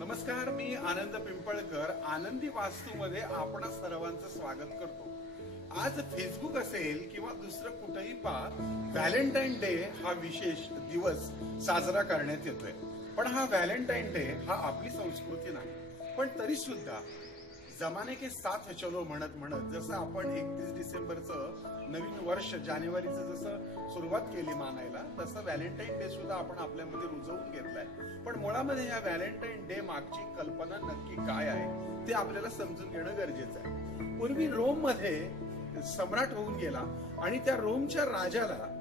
नमस्कार, मी आनंद पिंपळकर आनंदी वास्तूमध्ये आपण सर्वांचं स्वागत करतो। आज फेसबुक असेल किंवा दुसरं कुठेही पहा, व्हॅलेंटाईन डे हा विशेष दिवस साजरा करण्यात येतोय। पण हा व्हॅलेंटाईन डे हा आपली संस्कृती नाही, पण तरी सुद्धा जमाने के साथ चलो म्हणत म्हणत जसं आपण 31 डिसेंबरचं नवीन वर्ष जानेवारीचं जसं सुरुवात केली मानायला, तसं व्हॅलेंटाईन डे सुद्धा आपण आपल्यामध्ये रुजवून घेतलाय। पण मुळामध्ये या व्हॅलेंटाईन डे मागची कल्पना नक्की काय आहे ते आपल्याला समजून घेणं गरजेचं आहे। पूर्वी रोम मध्ये सम्राट होऊन गेला आणि त्या रोमच्या राजाला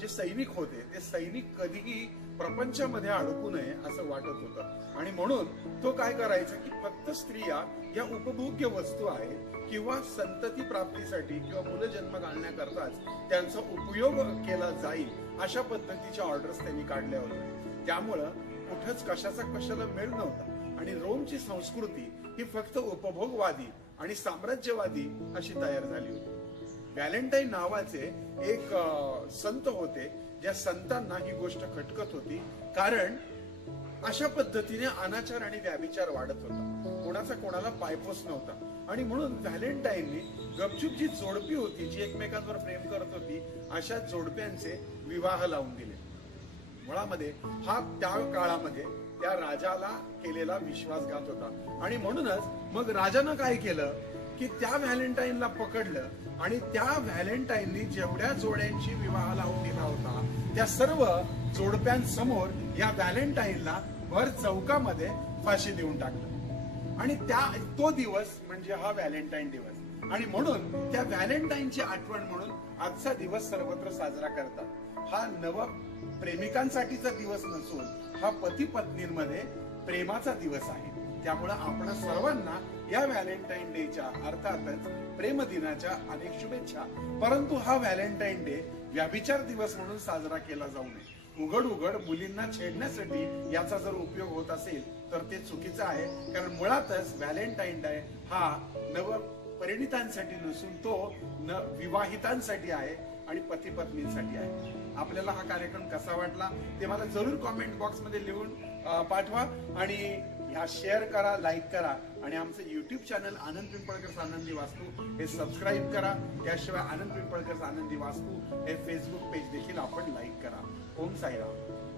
जे सैनिक होते ते सैनिक कधीही प्रपंचामध्ये अडकू नये असं वाटत होतं आणि म्हणून तो काय करायचा की फक्त स्त्रिया या उपभोग्य वस्तू आहेत किंवा संतती प्राप्तीसाठी किंवा मुलं जन्म घालण्याकरताच त्यांचा उपयोग केला जाईल अशा पद्धतीच्या ऑर्डर्स त्यांनी काढल्या होत्या। त्यामुळं कुठंच कशाचा कशाला मेळ नव्हता आणि रोमची संस्कृती ही फक्त उपभोगवादी आणि साम्राज्यवादी अशी तयार झाली होती। व्हॅलेंटाईन नावाचे एक संत होते, ज्या संतांना ही गोष्ट खटकत होती, कारण अशा पद्धतीने अनाचार आणि व्याभिचार वाढत होता, कोणाचा कोणाला पायपोस नव्हता आणि म्हणून व्हॅलेंटाईनने गपचूप जी जोडपी होती जी एकमेकांवर प्रेम करत होती अशा जोडप्यांचे विवाह लावून दिले। मुळामध्ये हा त्या काळामध्ये त्या राजाला केलेला विश्वासघात होता आणि म्हणूनच मग राजानं काय केलं की त्या व्हॅलेंटाईनला पकडलं आणि त्या व्हॅलेंटाईननी जेवढ्या जोड्यांची विवाह लावून दिला होता त्या सर्व जोडप्यांसमोर या व्हॅलेंटाईनला भर चौकामध्ये फाशी देऊन टाकलं आणि तो दिवस म्हणजे हा व्हॅलेंटाईन दिवस आणि म्हणून त्या व्हॅलेंटाईनची आठवण म्हणून आजचा दिवस सर्वत्र साजरा करतात। हा नव प्रेमिकांसाठीचा दिवस नसून हा पती पत्नींमध्ये प्रेमाचा दिवस आहे। त्यामुळे आपण सर्वांना या व्हॅलेंटाईन डेच्या अर्थातच प्रेम दिनाच्या अनेक शुभेच्छा। परंतु हा व्हॅलेंटाईन डे व्याभिचार दिवस म्हणून साजरा केला जाऊ नये। उघड मुलींना छेडण्यासाठी याचा जर उपयोग होत असेल तर ते चुकीचं आहे, कारण मुळातच व्हॅलेंटाईन डे हा नव परिणितांसाठी नसून तो विवाहितांसाठी आहे आणि पती पत्नींसाठी आहे। आपल्याला हा कार्यक्रम कसा वाटला ते मला जरूर कॉमेंट बॉक्स मध्ये लिहून पाठवा आणि ह्या शेअर करा, लाईक करा आणि आमचं युट्यूब चॅनल आनंद पिंपळकर आनंदी वास्तू हे सबस्क्राईब करा। याशिवाय आनंद पिंपळकर आनंदी वास्तू हे फेसबुक पेज देखील आपण लाईक करा। ओम साईराम।